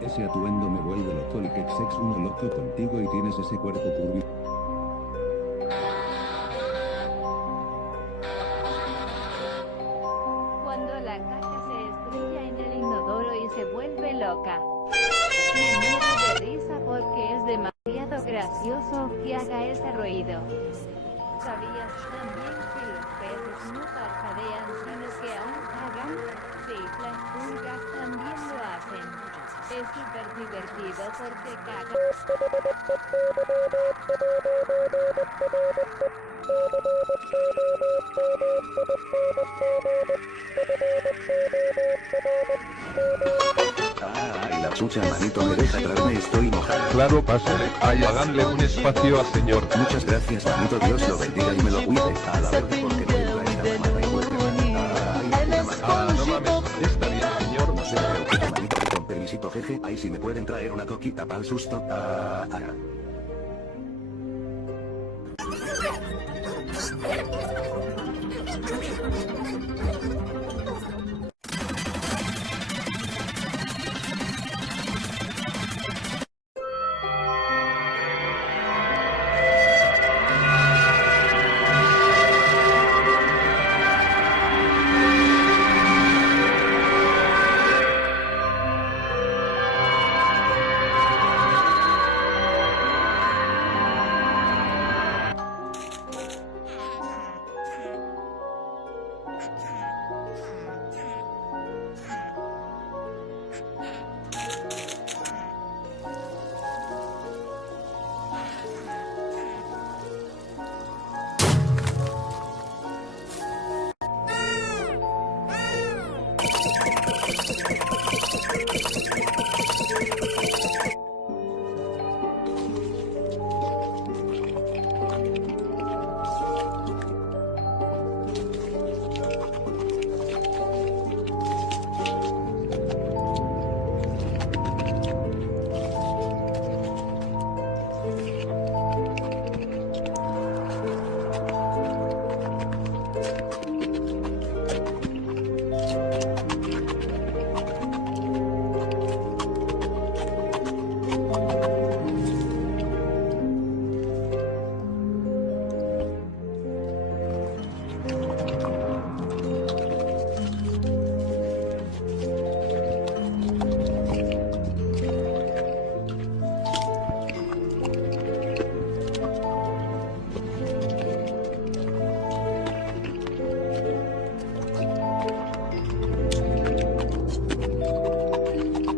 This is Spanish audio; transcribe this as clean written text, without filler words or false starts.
Ese atuendo me vuelve loco y que sex uno loco contigo y tienes ese cuerpo curvy. Cuando la caca se estrella en el inodoro y se vuelve loca. Me muero de risa porque es demasiado gracioso que haga ese ruido. ¿Sabías también que los peces no parpadean sino que aún cagan? Sí, las pulgas también lo hacen. Es súper divertido porque cagan. Ay, la chucha, manito, me deja traerme, estoy mojado. Claro, pásale. Ay, háganle un espacio al señor. Muchas gracias, manito, Dios lo bendiga y me lo cuide. A la verde porque no entra esta mamada y vuelve. Ay, la mamada. Ah, no mames. Está bien, señor. No se preocupe, manito, con permisito, jeje. Ay, si me pueden traer una coquita para el susto.